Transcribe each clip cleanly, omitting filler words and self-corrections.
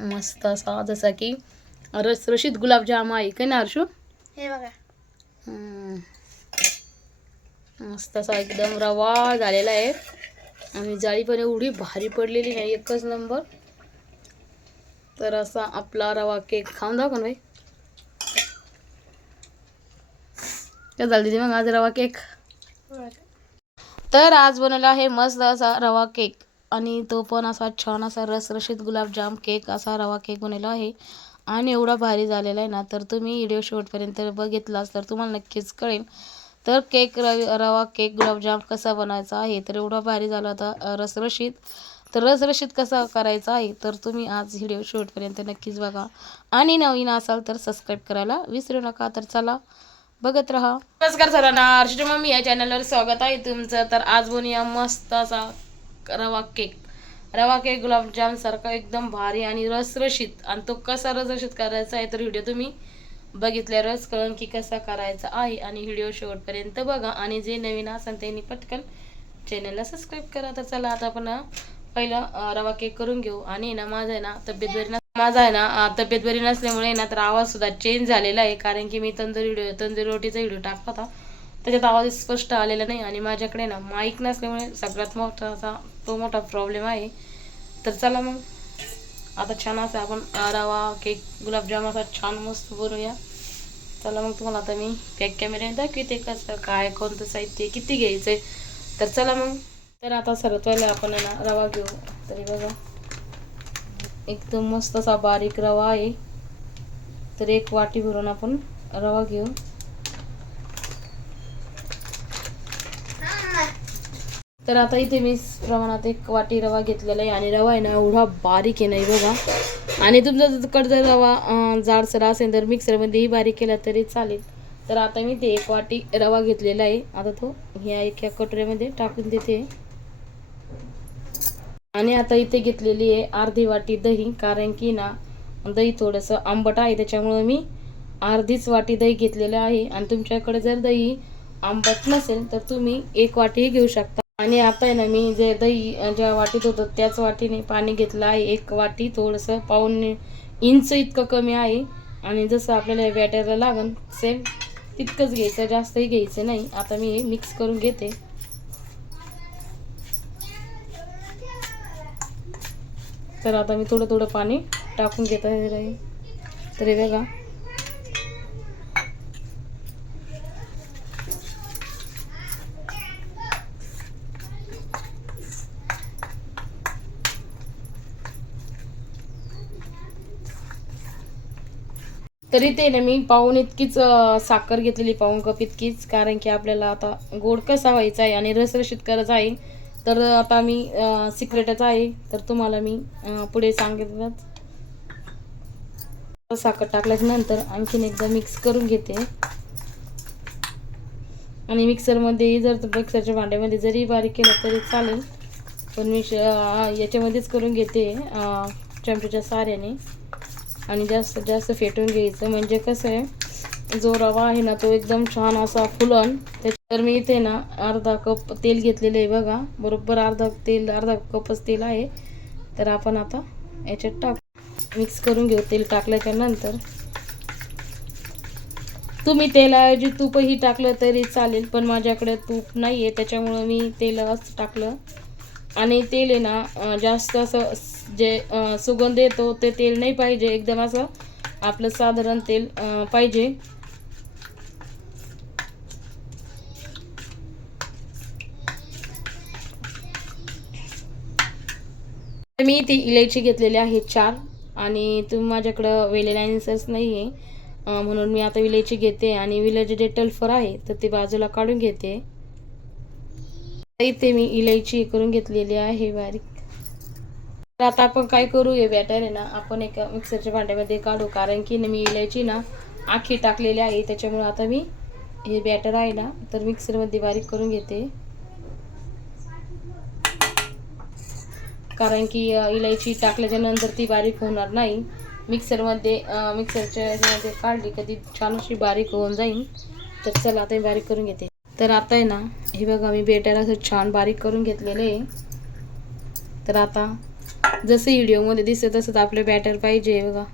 मस्त असा जसा की रसरशीत गुलाबजाम आहे काय ना हर्षू? हे बघा. मस्त असा एकदम रवा झालेला आहे आणि जाळी पण एवढी भारी पडलेली नाही, एकच नंबर. तर असा आपला रवा केक खाऊन दाखव ना भाई. काय झालं दीदी मग आज रवा केक? तर आज बनवला आहे मस्त असा रवा केक आणि तो पण असा छान असा रसरशीत गुलाबजाम केक असा रवा केक बनवला आहे आणि एवढा भारी झालेला आहे ना. तर तुम्ही व्हिडिओ शेवटपर्यंत बघितलास तर तुम्हाला नक्कीच कळेल. तर केक रवा केक गुलाबजाम कसा बनवायचा आहे तर एवढा भारी झाला होता रसरशीत. तर रसरशीत कसा करायचा आहे तर तुम्ही आज व्हिडिओ शेवटपर्यंत नक्कीच बघा आणि नवीन असाल तर सबस्क्राईब करायला विसरू नका. तर चला बघत राहा. नमस्कार सर्वांना, हर्षूची मम्मी या चॅनलवर स्वागत आहे तुमचं. तर आज बनवूया मस्त असा रवा केक. रवा केक गुलाबजाम सारखा एकदम भारी आणि रसरशीत. आणि तो कसा रसरशीत करायचा आहे तर व्हिडिओ तुम्ही बघितल्यावरच कळण की कसा करायचा आहे आणि व्हिडिओ शेवटपर्यंत बघा. आणि जे नवीन असेल त्यांनी पटकन चॅनलला सबस्क्राईब करा. तर चला आता आपण पहिला रवा केक करून घेऊ. आणि ना माझं आहे ना तब्येत बरी नसल्यामुळे ना तर आवाज सुद्धा चेंज झालेला आहे, कारण की मी तंदुरी रोटीचा व्हिडिओ टाकला होता त्याच्यात आवाज स्पष्ट आलेला नाही आणि माझ्याकडे ना माईक नसल्यामुळे सगळ्यात मोठा प्रॉब्लेम आहे. तर चला मग आता छान असा आपण रवा केक गुलाबजाम असा छान मस्त बनवूया. चला मग तुम्हाला आता मी पॅक कॅमेऱ्याने दाखवते कसं काय कोणतं साहित्य किती घ्यायचंय. तर चला मग. तर आता सर्वात पहिले आपण ना रवा घेऊ. तरी बघा एकदम मस्त असा बारीक रवा आहे. तर 1 वाटी भरून आपण रवा घेऊ. तर आता इथे मी प्रमाणात 1 वाटी रवा घेतलेला आहे आणि रवा आहे ना एवढा बारीक आहे नाही बघा. आणि तुमच्याकडे जर रवा जाडसर असेल तर मिक्सरमध्येही बारीक केला तरी चालेल. तर आता मी ते 1 वाटी रवा घेतलेला आहे. आता तो ह्या एका कटोऱ्यामध्ये टाकून देते. आणि आता इथे घेतलेली आहे अर्धी वाटी दही, कारण की ना दही थोडंसं आंबट आहे त्याच्यामुळे मी अर्धीच वाटी दही घेतलेलं आहे. आणि तुमच्याकडे जर दही आंबट नसेल तर तुम्ही 1 वाटीही घेऊ शकता. आणि आता आहे ना मी जे दही ज्या वाटीत होतं त्याच वाटीने पाणी घेतलं आहे. 1 वाटी थोडंसं पाऊण इंच इतकं कमी आहे. आणि जसं आपल्याला बॅटरला लागेल सेम तितकंच घ्यायचं, जास्तही घ्यायचं नाही. आता मी हे मिक्स करून घेते. तर आता मी थोडं थोडं पाणी टाकून घेत आहे. तरी बघा तरी ते ना मी पाऊण इतकीच साखर घेतलेली, पाऊण कप इतकीच, कारण की आपल्याला आता गोड कसा व्हायचा आहे आणि रसरशीत करायचा आहे. तर आता मी सिक्रेटच आहे तर तुम्हाला मी पुढे सांगितलंच. साखर टाकल्यानंतर आणखीन एकदा मिक्स करून घेते. आणि मिक्सरमध्ये जर मिक्सरच्या भांड्यामध्ये जरी बारीक केलं तरी चालेल, पण मी याच्यामध्येच करून घेते चमच्याच्या साह्याने. आणि जास्त जास्त फेटून घ्यायचं, म्हणजे कसं आहे जो रवा आहे ना तो एकदम छान असा फुलन. तर मी इथे ना अर्धा कप तेल घेतलेलं आहे बघा, बरोबर अर्धा कपच तेल आहे. तर आपण आता याच्यात मिक्स करून घेऊ. तेल टाकल्याच्या नंतर तुम्ही तेलाऐवजी तूपही टाकलं तरी चालेल, पण माझ्याकडे तूप नाही आहे त्याच्यामुळं मी तेलच टाकलं. आणि तेल आहे ना जास्त असं जे सुगंध येतो ते तेल नाही पाहिजे, एकदम असं आपलं साधारण तेल पाहिजे. मी ती इलायची घेतलेली आहे 4. आणि माझ्याकडं वेलेनाइन्सच नाही आहे म्हणून मी आता विलायची घेते. आणि विलायचे जे टल्फर आहे तर ते बाजूला काढून घेते. इथे मी इलायची करून घेतलेली आहे बारीक. तर आता आपण काय करू, हे बॅटर आहे ना आपण एका मिक्सरच्या भांड्यामध्ये काढू, कारण की मी इलायची ना आखी टाकलेली आहे. त्याच्यामुळे आता मी हे बॅटर आहे ना तर मिक्सरमध्ये बारीक करून घेते, कारण की इलायची टाकल्याच्या नंतर ती बारीक होणार नाही. मिक्सरच्या ह्याच्यामध्ये काढली कधी छान अशी बारीक होऊन जाईल. तर चला आता मी बारीक करून घेते. तर आता आहे ना हे बघा मी बॅटर असं छान बारीक करून घेतलेलं आहे. तर आता जसं व्हिडिओमध्ये दिसतं तसंच आपलं बॅटर पाहिजे बघा,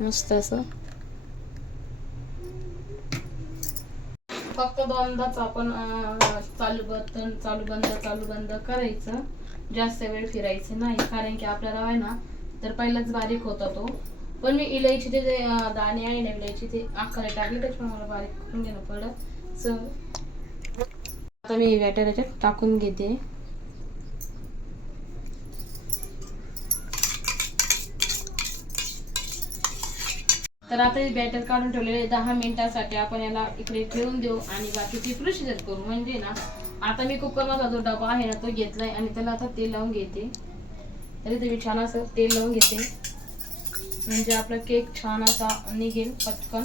मस्त असं. फक्त दोनदाच आपण चालू बंद करायचं, जास्त वेळ फिरायचं नाही, कारण की आपला रवा आहे ना तर पहिलाच बारीक होता तो. पण मी इलायचीचे जे दाणे आहे ना, इलायची ते अख्खाला टाकले, त्याच्यामुळे मला बारीक करून घेणं पडलं. सो आता मी बॅटर याच्यात टाकून घेते. तर आता हे बॅटर काढून ठेवलेले 10 मिनिटासाठी आपण याला इकडे ठेवून देऊ आणि बाकीची प्रोसिजर करू. म्हणजे ना आता मी कुकरमधला जो डबा आहे ना तो घेतलाय आणि त्याला आता तेल लावून घेते. तरी तुम्ही छान असं तेल लावून घेते, म्हणजे आपला केक छान असा निघेल पटकन.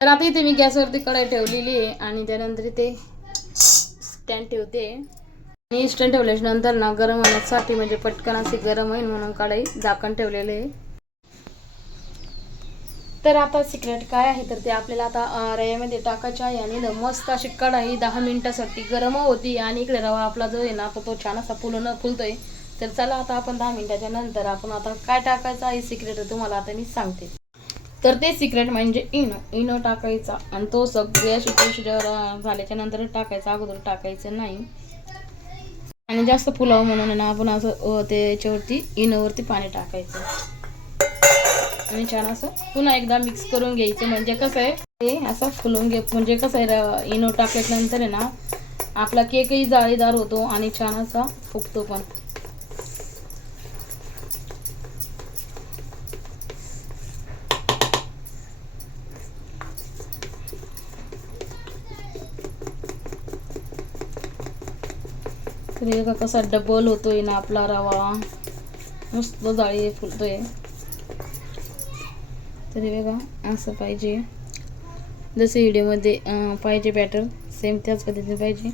तर आता इथे मी गॅसवरती कढई ठेवलेली आहे आणि त्यानंतर इथे स्टँड ठेवते. आणि स्टँड ठेवल्याच्या नंतर ना गरम होण्यासाठी, म्हणजे पटकन असे गरम होईल म्हणून कढई झाकण ठेवलेले आहे. तर आता सिक्रेट काय आहे तर ते आपल्याला आता रव्यामध्ये टाकायचे आहे. आणि मस्त अशी कढई 10 मिनिटासाठी गरम होती आणि इकडे रवा आपला जो आहे ना तो छान असा फुलतोय. तर चला आता आपण 10 मिनिटाच्या नंतर आपण आता काय टाकायचं आहे सिक्रेट तुम्हाला आता मी सांगते. तर ते सिक्रेट म्हणजे इनो टाकायचा आणि तो सगळ्या प्रोसिजर झाल्याच्या नंतर टाकायचा, अगोदर टाकायचं नाही. आणि जास्त फुलावं म्हणून ना आपण असं त्याच्यावरती इनोवरती पाणी टाकायचं आणि छान असं पुन्हा एकदा मिक्स करून घ्यायचं. म्हणजे कसं आहे ते असं फुलून म्हणजे कसं आहे इनो टाकल्यानंतर आहे ना आपला केकही जाळीदार होतो आणि छान असा फुगतो पण. तर कसा डबल होतोय ना आपला रवा, मस्त जाळी फुलतोय. तरी बघा असं पाहिजे, जसं व्हिडिओमध्ये पाहिजे बॅटर सेम त्याच पद्धतीने पाहिजे.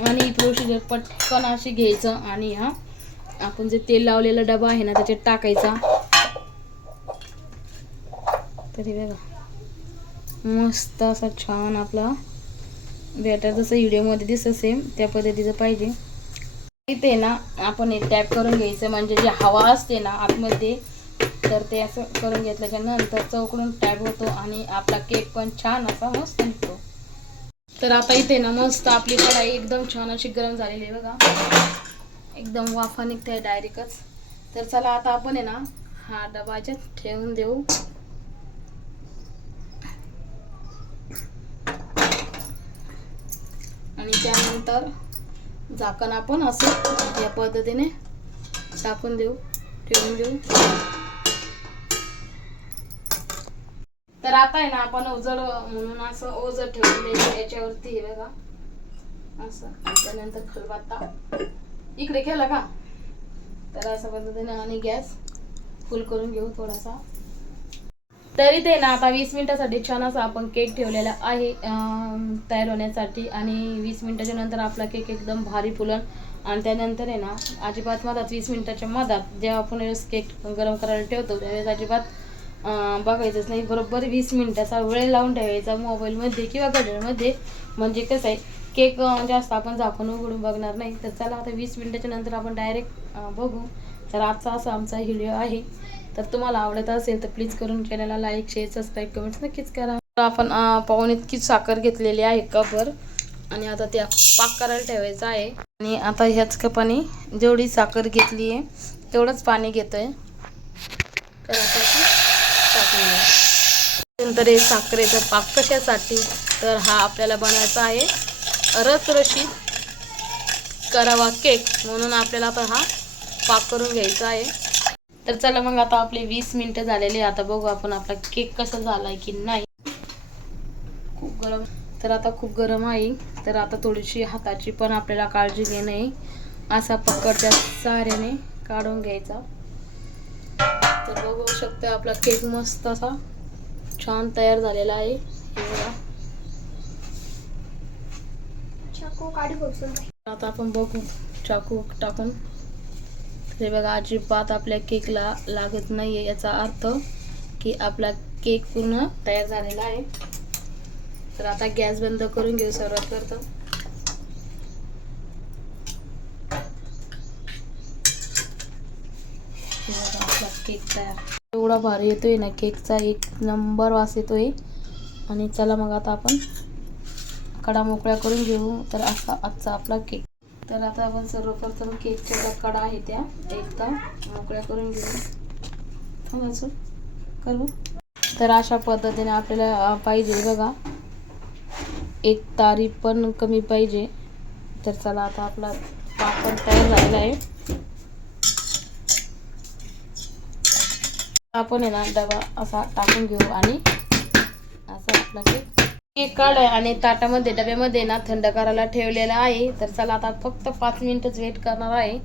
आणि ही प्रोसिजर पटकन अशी घ्यायचं आणि आपण जे तेल लावलेला डबा आहे ना त्याच्यात टाकायचा. तरी बघा मस्त असा छान आपला बॅटर जसं व्हिडिओमध्ये दिसतं सेम त्या पद्धतीचं पाहिजे. इथे ना आपण हे टॅप करून घ्यायचं, म्हणजे जी हवा असते ना आतमध्ये तर ते असं करून घेतल्याच्या नंतर चौकडून टॅप होतो आणि आपला केक पण छान असा मस्त निघतो. तर आता इथे ना मस्त आपली कढाई एकदम छान अशी गरम झालेली आहे बघा, एकदम वाफा निघते डायरेक्टच. तर चला आता आपण आहे ना हा डबा याच्यात ठेवून देऊ. आणि त्यानंतर झाकण आपण असं या पद्धतीने टाकून देऊ, ठेवून देऊ. तर आता आहे ना आपण ओझर म्हणून असं ओझर ठेवून द्यायचं याच्यावरती हे बघा असं. त्यानंतर खलबत्ता इकडे केला का तर अशा पद्धतीने आणि गॅस फुल करून घेऊ थोडासा. तरी ते ना आता 20 मिनिटासाठी छान असा आपण केक ठेवलेला आहे तयार होण्यासाठी. आणि 20 मिनिटाच्या नंतर आपला केक एकदम भारी फुलन. आणि त्यानंतर आहे ना अजिबात मधात 20 मिनिटाच्या मधात जेव्हा आपण केक गरम करायला ठेवतो त्यावेळेस अजिबात बघायचंच नाही. बरोबर 20 मिनिटाचा वेळ लावून ठेवायचा मोबाईलमध्ये किंवा घड्याळमध्ये, म्हणजे कसं आहे केक जास्त आपण झाकून उघडून बघणार नाही. तर चला आता 20 मिनिटाच्या नंतर आपण डायरेक्ट बघू. तर आजचा असा आमचा व्हिडिओ आहे. तर तुम्हाला आवडत असेल तर प्लीज करून चॅनलला लाईक शेअर सबस्क्राईब कमेंट्स नक्कीच करा. आपण पाऊण इतकी साखर घेतलेली आहे कपवर आणि आता त्या पाक करायला ठेवायचा आहे. आणि आता ह्याच कपाने जेवढी साखर घेतली आहे तेवढंच पाणी घेतोय. तर आता नंतर हे साखरेचा पाक कशासाठी तर हा आपल्याला बनवायचा आहे रसरशीत करावा केक, म्हणून आपल्याला आता हा पाक करून घ्यायचा आहे. तर चला मग आता आपले 20 मिनिटं झालेले. आता बघू आपण आपला केक कसा झालाय की नाही. खूप गरम, तर आता खूप गरम आहे. तर आता थोडीशी हाताची पण आपल्याला काळजी घेणं आहे. असा पकडच्या साऱ्याने काढून घ्यायचा. तर बघू शकतो आपला केक मस्त असा छान तयार झालेला आहे. आता आपण बघू चाकू टाकून. हे बघा अजिबात आपल्या केकला लागत नाहीये, याचा अर्थ की आपला केक पूर्ण तयार झालेला आहे. तर आता गॅस बंद करून घेऊ. सुरुवात करतो. आपला केक तयार. एवढा भारी येतोय ना केकचा, एक नंबर वास येतोय. आणि चला मग आता आपण कडा मोकळ्या करून घेऊ. तर असा आजचा आपला केक. तर आता आपण सर्वप्रथम केकच्या ज्या कडा आहे त्या एकदा मोकळ्या करून घेऊ. थांबायचं करू. तर अशा पद्धतीने आपल्याला पाहिजे बघा, एक तारी पण कमी पाहिजे. तर चला आता आपला पापड तयार झालेला आहे. आपण आहे ना डबा असा टाकून घेऊ आणि असा आपला केक काढाय आणि ताटामध्ये डब्यामध्ये ना थंड करायला ठेवलेला आहे. तर चला आता फक्त 5 मिनिटच वेट करणार आहे.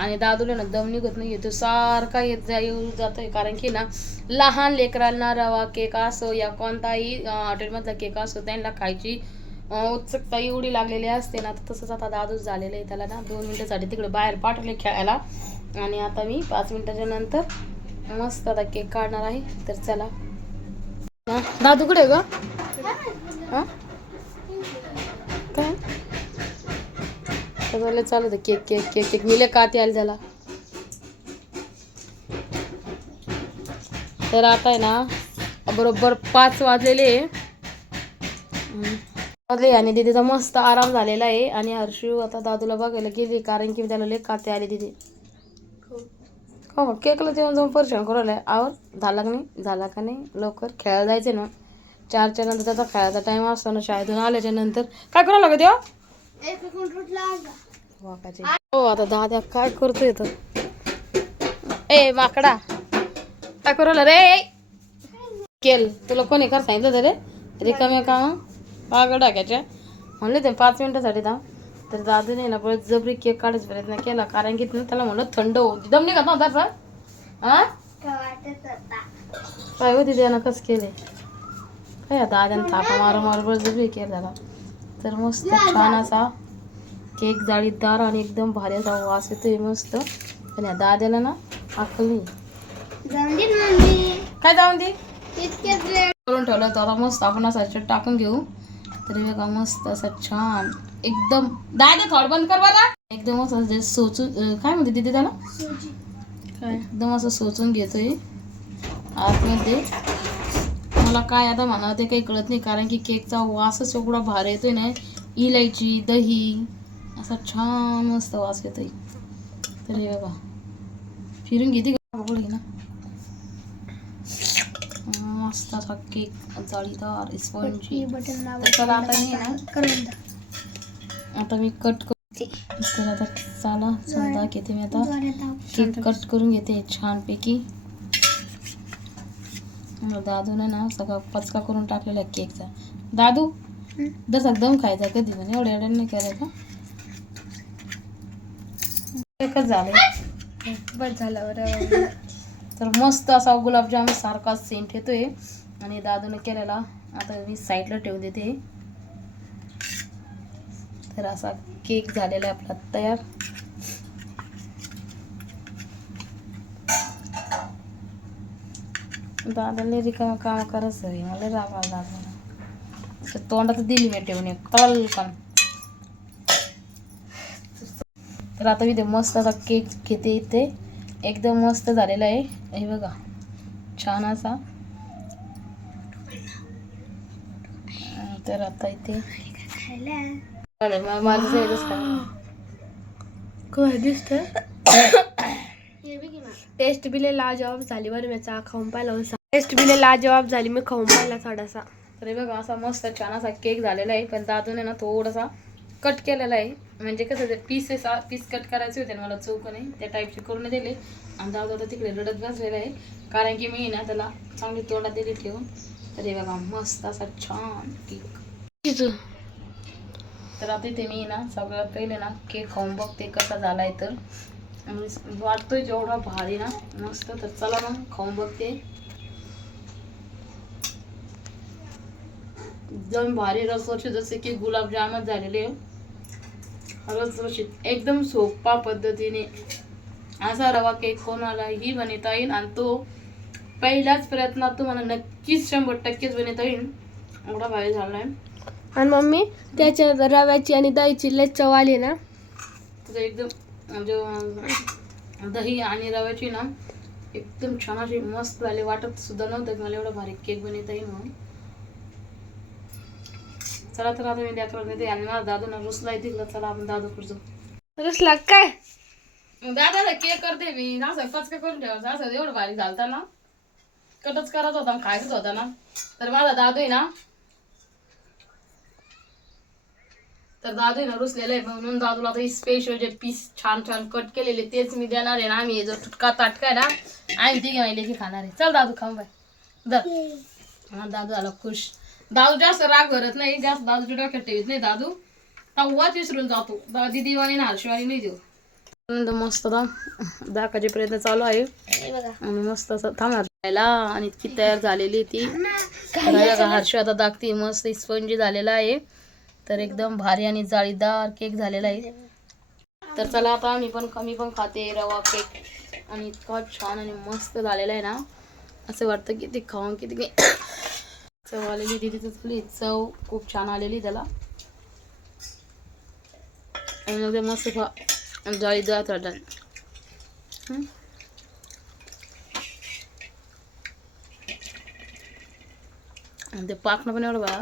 आणि दादूला ना दम निघत नाही, तो सारखा येऊ जातोय. कारण की ना लहान लेकरांना रवा केक असो या कोणताही हॉटेलमधला केक असो, त्यांना खायची उत्सुकता एवढी लागलेली असते ना. तसंच आता दादूच झालेलं आहे. त्याला ना 2 मिनिटासाठी तिकडे बाहेर पाठवले खेळायला. आणि आता मी 5 मिनिटाच्या नंतर मस्त आता केक काढणार आहे. तर चला. दादू कुठे ग? काय चालू होतं केक केक केक केक मिले का ते आले त्याला. तर आता आहे ना बरोबर 5 वाजलेले आणि दीदीचा मस्त आराम झालेला आहे. आणि हर्षू आता दादूला बघायला गेली, कारण की त्याला लय काते आले दीदी. हो केकला जेवण जाऊन परेशान करू आवर. झाला का नाही, झाला का नाही, लवकर खेळायला जायचे ना. 4च्या नंतर त्याचा खेळायचा टाइम असतो ना. शाळेतून आल्याच्या नंतर काय करावं लागत देव वाकाचे. हो आता दादा काय करतोय तर. ए माकडा काय करू रे केल तुला कोणी कर सांगितलं रे रिकाम्या काम पागड टाकायच्या. म्हणले ते 5 मिनिटासाठी थांब. तर दादूने ना परत जबरी केक काढायचा प्रयत्न केला, कारण की त्याला म्हणलं थंड हो. दम निघत नव्हता हा काय होती त्यानं कसं केले काय. दादाने थापा मारून जबरी केला त्याला. तर मस्त छान असा केक जाळीदार आणि एकदम भारी असा वास येतोय मस्त. पण या दाद्याला ना अक्कल नाही. काय जाऊन दे करून ठेवलं तर आता मस्त आपण असं टाकून घेऊ. तरी बघा मस्त असं छान एकदम. दादा थोड बंद कर बरं. एकदम असं सोचून काय म्हणते तिथे त्याला काय एकदम असं सोचून घेतोय आतमध्ये. मला काय आता म्हणा ते काही कळत नाही, कारण की केकचा वासच एवढा भारी येतोय ना. इलायची दही असा छान मस्त वास येतोय. तर हे बघा फिरून घेते ना मस्त असा केक जाळीदार स्पंजी. चला आता मी कट करते. तर आता चला समजा घेते मी आता केक कट करून घेते छानपैकी. दादूने ना सगळं पचका करून टाकलेला आहे केकचा. दादू जसा दम खायचा कधी पण एवढ्या नाही करायचा. एकच झालं बस झालं बरं. तर मस्त असा गुलाबजाम सारखा सेंट येतोय. आणि दादूने केलेला आता मी साईडला ठेवून देते. तर असा केक झालेला आहे आपला तयार. दादाला रिकामा काम करायचं आहे. मला राग आला दादा. तोंडात दिली मी ठेवून एक कल पण. तर आता मी ते मस्त असा केक घेते. इथे एकदम मस्त झालेला आहे हे बघा छान असा. तर आता इथे टेस्ट बिले लाजवाब झाली बरं. मी खाऊन पाहिला. टेस्ट बिले लाजवाब झाली, मी खाऊन पाहिला थोडासा. तर बघा असा मस्त छान असा केक झालेला आहे. पण दादूने ना थोडासा कट केलेला आहे. म्हणजे कसं ते पीस कट करायचे होते ना मला चौक नाही त्या टाईपचे करून दिले. आणि दादू आता तिकडे रडत बसलेला आहे, कारण की मी ना त्याला चांगली तोंडात दिली ठेवून. तर हे बघा मस्त असा छान केक. तर आता इथे मी ना सगळ्यात पहिले ना केक खाऊन बघते कसा झालाय. तर वाटतोय जेवढा भारी ना मस्त. तर चला मग खाऊन बघते. एकदम भारी रसरशीत जसे की गुलाबजामच झालेले. रसरशीत एकदम सोपा पद्धतीने असा रवा केक कोणालाही बनवता येईल. आणि तो पहिल्याच प्रयत्नात तुम्हाला नक्कीच 100%च बनवता येईल. एवढा भारी झाला आहे. आणि मम्मी त्याच्यात रव्याची आणि दहीची लय चव आली ना. तर एकदम म्हणजे दही आणि रव्याची ना एकदम छान अशी मस्त झाली. वाटत सुद्धा नव्हतं की मला एवढा भारी केक बनवता येईल म्हणून. चला तर आता मी दाखवत नाही आणि माझा दादू ना रुसला तिकडं. चला आपण दादू जाऊ. रसला काय दादाला केक करते मी. असं पचका करून ठेवायचं. असं एवढं भारी झालता ना. कटच करत होता खायचंच होता ना. तर माझा दादू आहे ना रुसलेलं आहे म्हणून दादूला आता स्पेशल जे पीस छान छान कट केलेले तेच मी देणार आहे ना. आम्ही जो तुटका ताटका आहे ना आम्ही तिघे माहिले की खाणार आहे. चल दादू खाऊ बाय दर. हा दादू आला खुश. दादू जास्त राग भरत नाही. जास्त दादूच्या डोक्यात ठेवत नाही. दादू तव्वाच विसरून जातो. दिदीवाणी ना हर्षवाणी नाही देऊ. मस्त दाखाचे प्रयत्न चालू आहे आणि मस्त असं थांबायला आणि इतकी तयार झालेली ती. हर्ष आता दाखती मस्त स्पंजी झालेला आहे. तर एकदम भारी आणि जाळीदार केक झालेला आहे. तर चला आता मी पण खाते रवा केक आणि इतका छान आणि मस्त झालेला आहे ना. असं वाटतं की ते खाऊन किती चव आलेली दिदीची चव खूप छान आलेली त्याला. आणि मस्त जाळीदार वाटत. आणि ते पाकणं पण एवढं बघा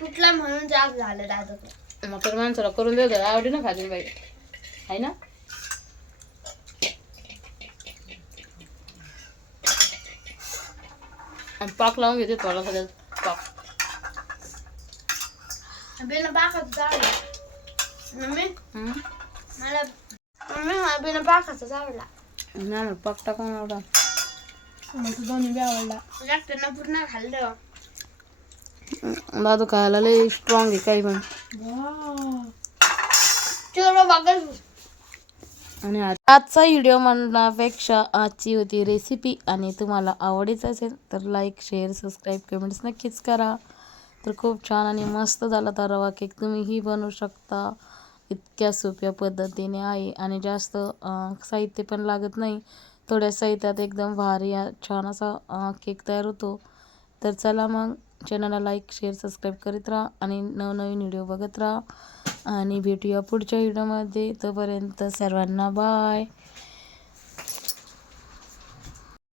कुठला म्हणून जाग झालं दादा. मग तर माणसाला करून देऊ द्या. आवडी ना खाली बाई आहे ना. आणि पाक लावून घेते थोडासा त्यात पाक. बिना पाकाचं जावला मम्मी मला बिना पाकाचं जावला नाही पाक टाकून आवडा. मला तर दोन्ही बी आवडला. एकट्यानं पूर्ण खाल्लं. दादू खायला लय स्ट्रॉंग आहे काही पण. आणि आजचा व्हिडिओ म्हणण्यापेक्षा आजची होती रेसिपी आणि तुम्हाला आवडीच असेल तर लाईक शेअर सबस्क्राईब कमेंट्स नक्कीच करा. तर खूप छान आणि मस्त झाला तर रवा केक तुम्हीही बनवू शकता. इतक्या सोप्या पद्धतीने आहे आणि जास्त साहित्य पण लागत नाही. थोड्या साहित्यात एकदम भारी छान असा केक तयार होतो. तर चला मग चॅनलला लाईक शेअर सबस्क्राईब करीत राहा आणि नवनवीन व्हिडिओ बघत राहा आणि भेटूया पुढच्या व्हिडिओमध्ये. तोपर्यंत सर्वांना बाय.